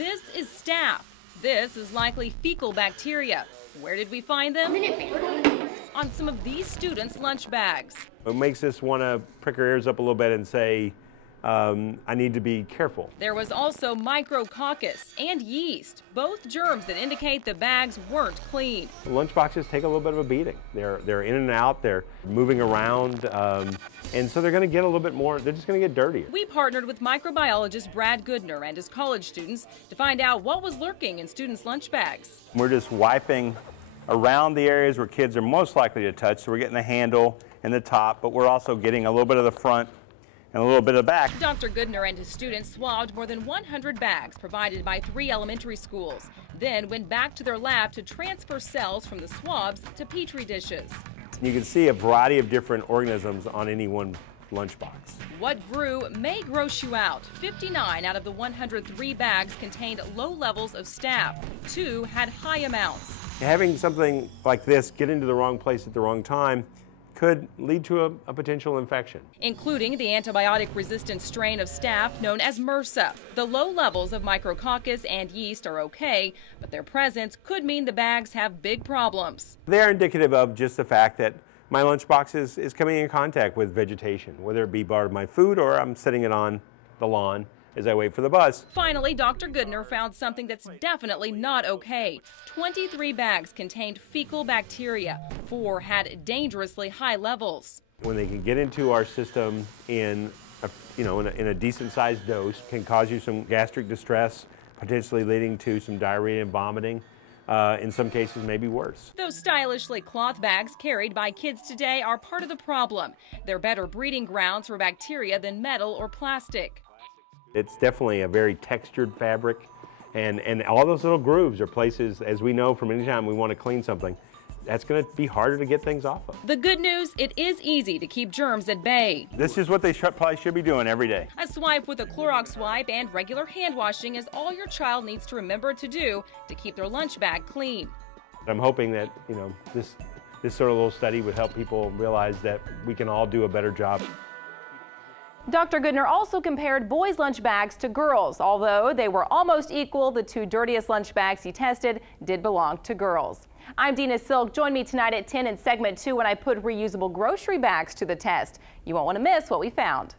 This is staph. This is likely fecal bacteria. Where did we find them? On some of these students' lunch bags. It makes us want to prick our ears up a little bit and say, I need to be careful. There was also micrococcus and yeast, both germs that indicate the bags weren't clean. Lunch boxes take a little bit of a beating. They're in and out, they're moving around, and so they're going to get a little bit more, they're just going to get dirtier. We partnered with microbiologist Brad Goodner and his college students to find out what was lurking in students' lunch bags. We're just wiping around the areas where kids are most likely to touch, so we're getting the handle and the top, but we're also getting a little bit of the front and a little bit of back. Dr. Goodner and his students swabbed more than 100 bags provided by 3 elementary schools, then went back to their lab to transfer cells from the swabs to Petri dishes. You can see a variety of different organisms on any one lunchbox. What grew may gross you out. 59 out of the 103 bags contained low levels of staph. 2 had high amounts. Having something like this get into the wrong place at the wrong time could lead to a potential infection. Including the antibiotic-resistant strain of staph known as MRSA. The low levels of micrococcus and yeast are okay, but their presence could mean the bags have big problems. They're indicative of just the fact that my lunchbox is coming in contact with vegetation, whether it be part of my food or I'm sitting it on the lawn as I wait for the bus. Finally, Dr. Goodner found something that's definitely not okay. 23 bags contained fecal bacteria. 4 had dangerously high levels. When they can get into our system in a decent sized dose, can cause you some gastric distress, potentially leading to some diarrhea and vomiting. In some cases, maybe worse. Those stylishly cloth bags carried by kids today are part of the problem. They're better breeding grounds for bacteria than metal or plastic. It's definitely a very textured fabric, and all those little grooves are places, as we know from any time we want to clean something, that's going to be harder to get things off of. The good news, it is easy to keep germs at bay. This is what they probably should be doing every day. A swipe with a Clorox wipe and regular hand washing is all your child needs to remember to do to keep their lunch bag clean. I'm hoping that this sort of little study would help people realize that we can all do a better job. Dr. Goodner also compared boys' lunch bags to girls'. Although they were almost equal, the 2 dirtiest lunch bags he tested did belong to girls. I'm Dina Silk. Join me tonight at 10 in segment 2 when I put reusable grocery bags to the test. You won't want to miss what we found.